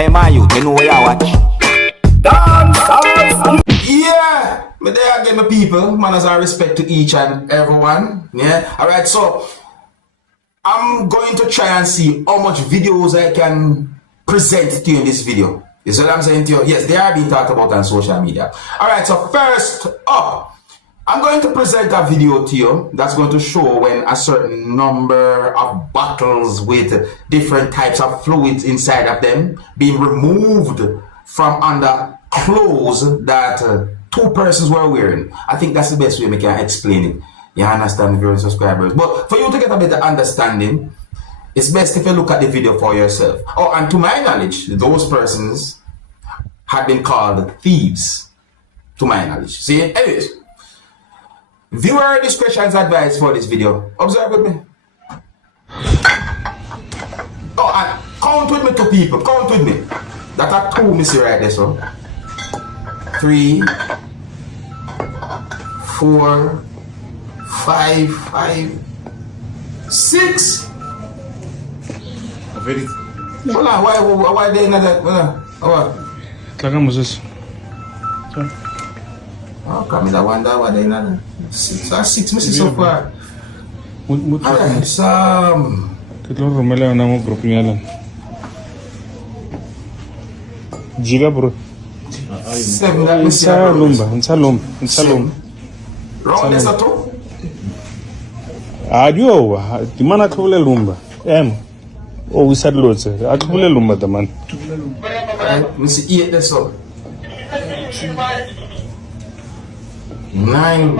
Hey, my youth, you know where you watch? Dancehall. Yeah, but there again, my people. Manners and respect to each and everyone. Yeah, all right. So I'm going to try and see how much videos I can present to you in this video. You see what I'm saying to you? Yes, they are being talked about on social media. All right. So first up, I'm going to present a video to you that's going to show when a certain number of bottles with different types of fluids inside of them being removed from under clothes that two persons were wearing. I think that's the best way we can explain it. You understand, viewers, subscribers. But for you to get a better understanding, it's best if you look at the video for yourself. Oh, and to my knowledge, those persons had been called thieves. To my knowledge. See, anyways. Viewer discretion is advised for this video. Observe with me. Oh, and count with me, two people. Count with me. That are two missing right there, so. 3, 4, 5, 6. Hold on, why they not that? What? Hagamos isso. Oh, come in, wonder why they not 6. That's 6 missing so far. Alright, Kitlo rumela na mo propinyalan. Jiga bro. 7 that missing. Unsa lumba. Wrong this at all? Adio, di mana khule lumba. Oh, we said lots. Akhule lumba the man. Alright, we see 8 this up. 9.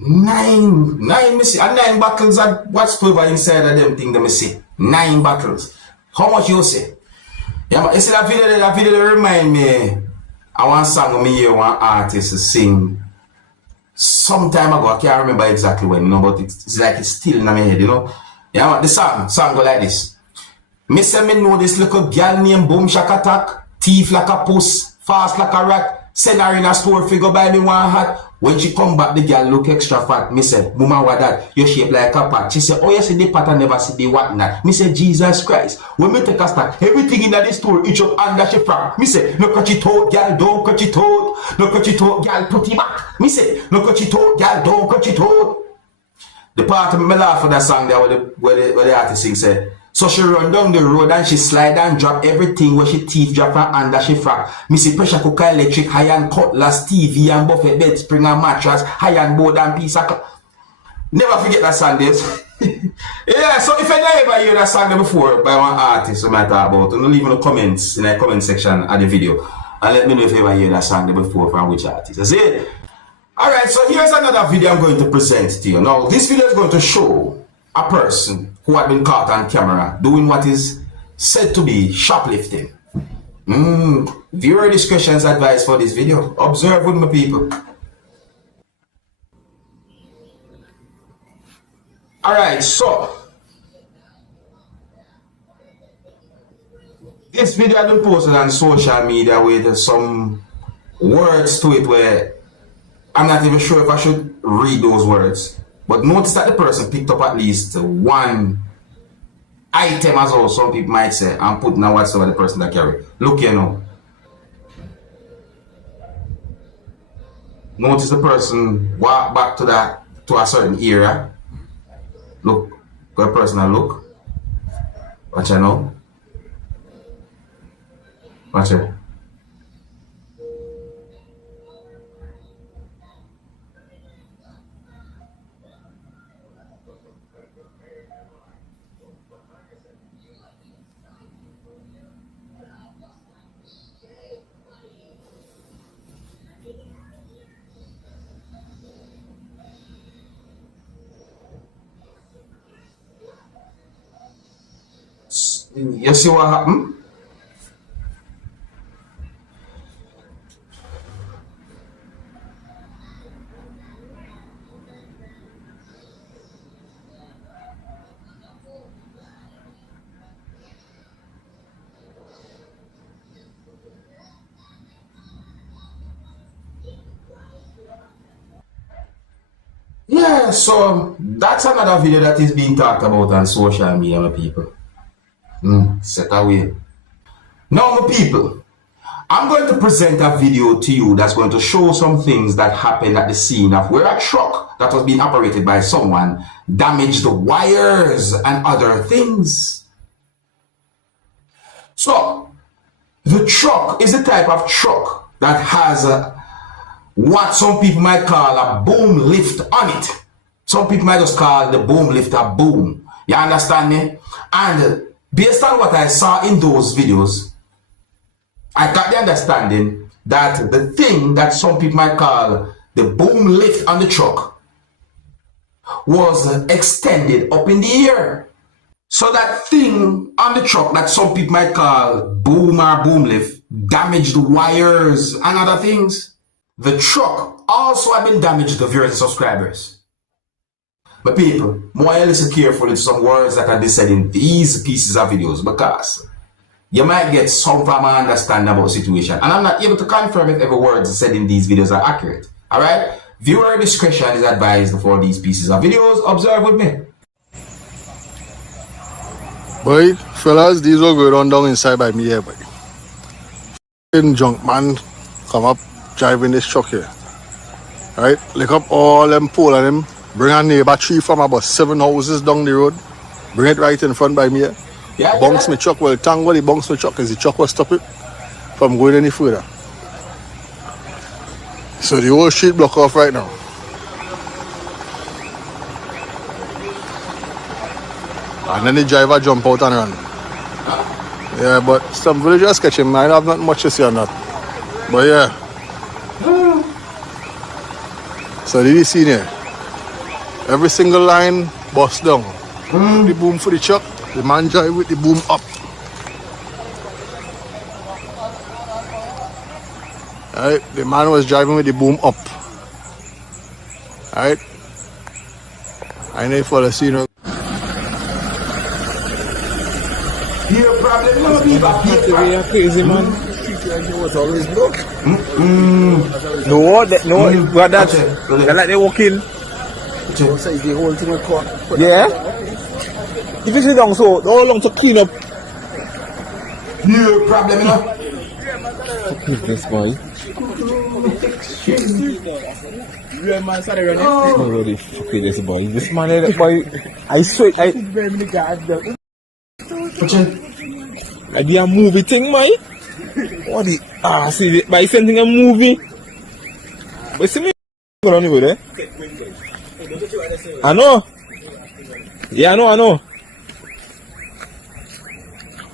9 missing. And 9 bottles of what's flavor inside of them thing that me see. 9 bottles. How much you say? Yeah, but you see that video that remind me. I want song me hear one artist sing some time ago. I can't remember exactly when, but it's like it's still in my head, Yeah, the song go like this. Me say me know this little girl named Boom Shack Attack, thief like a puss, fast like a rat, send her in a store figure buy me one hat. When she come back, the girl look extra fat. Me say, Mama, what that? You shape like a pat. She say, oh, you see the pat and never see the what not. Me say, Jesus Christ. When me take a start, everything in the store, each up under she frack. Me say, no cut it out, girl, don't cut it out. No cut it out, girl, put it back. Me say, no cut it out, girl, don't cut it out. The part of me laugh for that song there where the artist sing say, so she run down the road and she slide and drop everything where she teeth drop from under she frack. Me see pressure cooker, electric, iron cutlass, TV and buffet bed, spring and mattress, iron board and piece of never forget that song this. Yeah, so if I never hear that song before by one artist I might talk about, leave in the comments in the comment section of the video and let me know if you ever hear that song before from which artist. That's it. Alright, so here's another video I'm going to present to you. Now this video is going to show a person who had been caught on camera doing what is said to be shoplifting. Viewer discretion is advised for this video. Observe with my people. Alright, so this video has been posted on social media with some words to it where I'm not even sure if I should read those words. But notice that the person picked up at least one item as well, some people might say, and put now whatsoever the person that carry. Look here now. Notice the person walk back to a certain area. Look, got a person and look. Watch it now. Watch it. You see what happened? Yeah, so That's another video that is being talked about on social media, my people. Set away. Now, my people, I'm going to present a video to you that's going to show some things that happened at the scene of where a truck that was being operated by someone damaged the wires and other things. So, the truck is the type of truck that has what some people might call a boom lift on it. Some people might just call the boom lift a boom. You understand me? And based on what I saw in those videos, I got the understanding that the thing that some people might call the boom lift on the truck was extended up in the air. So that thing on the truck that some people might call boom or boom lift damaged the wires and other things. The truck also had been damaged to viewers and subscribers. But people, more listen carefully to some words that are said in these pieces of videos, because you might get some form of understanding about the situation. And I'm not able to confirm if every word said in these videos are accurate. Alright? Viewer discretion is advised for these pieces of videos. Observe with me. Boy, fellas, these will go down inside by me here, boy. Junk man come up driving this truck here. Right? Lick up all them pole and them. Bring a neighbor tree from about 7 houses down the road. Bring it right in front by me here. Yeah, Bounce my truck. Well, thank God he bounced my truck because the truck will stop it from going any further. So the whole street block off right now. And then the driver jump out and run. Yeah, but some villagers catch him. I have not much to say on that. But yeah. So did you see there? Every single line bust down. The boom for the truck. The man drive with the boom up. Alright, the man was driving with the boom up. Alright. I know for the scene. Your problem no be back here. Crazy man. Was always broke. No, but that like they walk in. The whole thing was caught. Yeah. If you sit down so, how long to clean up? Your problem, you know. This boy. Oh, really fucking this boy. This man, boy. I swear, I did a movie thing, man. What the see by sending a movie. But see me go on with it. I know. Yeah, I know.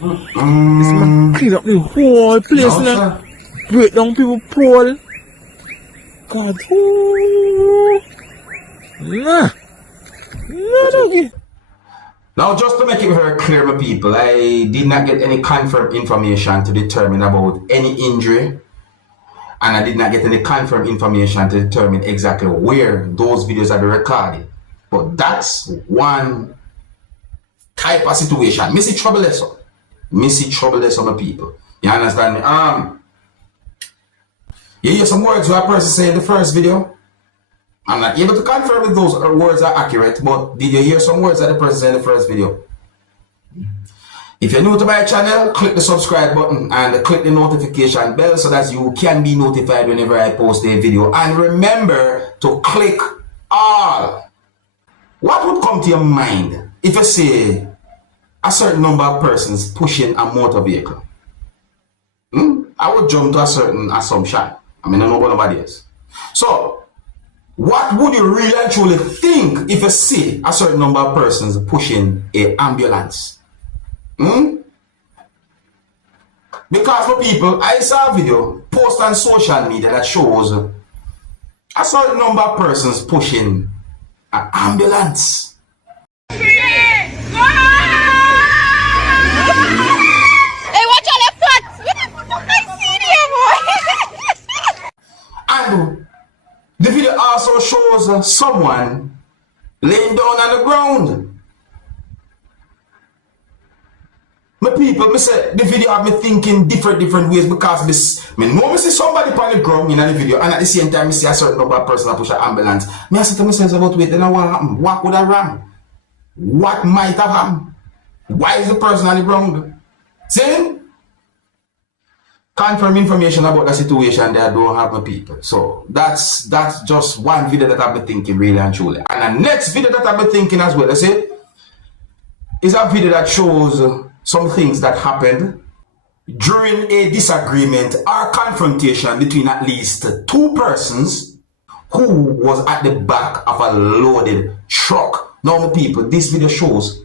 This man clean up the whole place now. Break down people pole. God. Nah, doggy. Now, just to make it very clear, my people, I did not get any confirmed information to determine about any injury, and I did not get any confirmed information to determine exactly where those videos are recorded. But that's one type of situation. Missy troubleless, my people. You understand me? You hear some words what a person say in the first video. I'm not able to confirm if those words are accurate, but did you hear some words that the person said in the first video? If you're new to my channel, click the subscribe button and click the notification bell so that you can be notified whenever I post a video. And remember to click all. What would come to your mind if you say a certain number of persons pushing a motor vehicle? I would jump to a certain assumption. I mean, I don't know nobody else. So, what would you really and truly think if you see a certain number of persons pushing an ambulance? Because for people, I saw a video post on social media that shows a certain number of persons pushing an ambulance. Hey, watch out your foot! What the fuck I see there, boy? And the video also shows someone laying down on the ground. My people, me say the video have me thinking different ways because me know me see somebody on the ground in the video and at the same time me see a certain number of person push an ambulance. Me I say to myself about wait, then what happened? What could have wrong? What might have happened? Why is the person on the ground? See? Confirm information about the situation that I don't have my people. So that's just one video that I've been thinking really and truly. And the next video that I've been thinking as well, I say, is a video that shows some things that happened during a disagreement or confrontation between at least two persons who was at the back of a loaded truck. Now, my people, this video shows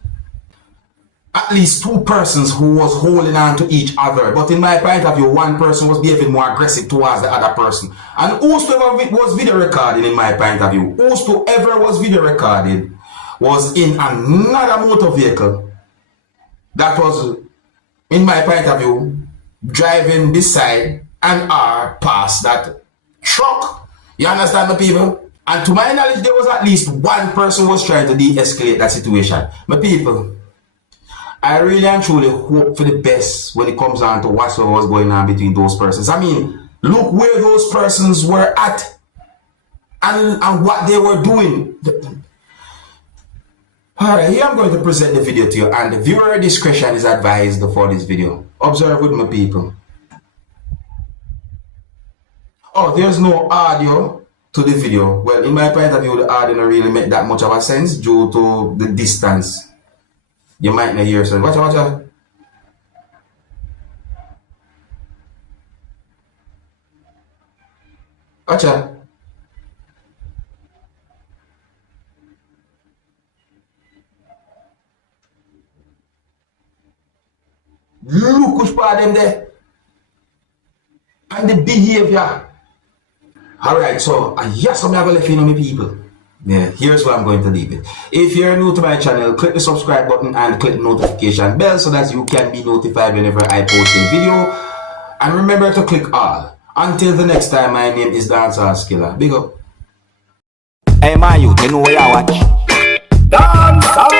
at least two persons who was holding on to each other. But in my point of view, one person was behaving more aggressive towards the other person. And whosoever was video recorded, in my point of view, whosoever was video recorded was in another motor vehicle that was, in my point of view, driving beside and past that truck. You understand, my people? And to my knowledge, there was at least one person who was trying to de-escalate that situation. My people, I really and truly hope for the best when it comes down to whatsoever was going on between those persons. I mean, look where those persons were at and what they were doing. Alright, here I'm going to present the video to you, and the viewer discretion is advised for this video. Observe with my people. Oh, there's no audio to the video. Well, in my point of view, the audio don't really make that much of a sense due to the distance. You might not hear so. Watch out. Watch out. Look who's part of them there. And the behavior. Alright, so yes, I'm going to let you know, my people. Yeah, here's where I'm going to leave it. If you're new to my channel, click the subscribe button and click the notification bell so that you can be notified whenever I post a video. And remember to click all. Until the next time, my name is Dancehall Skilla. Big up. Hey, my youth, you know what you watch? Dancehall.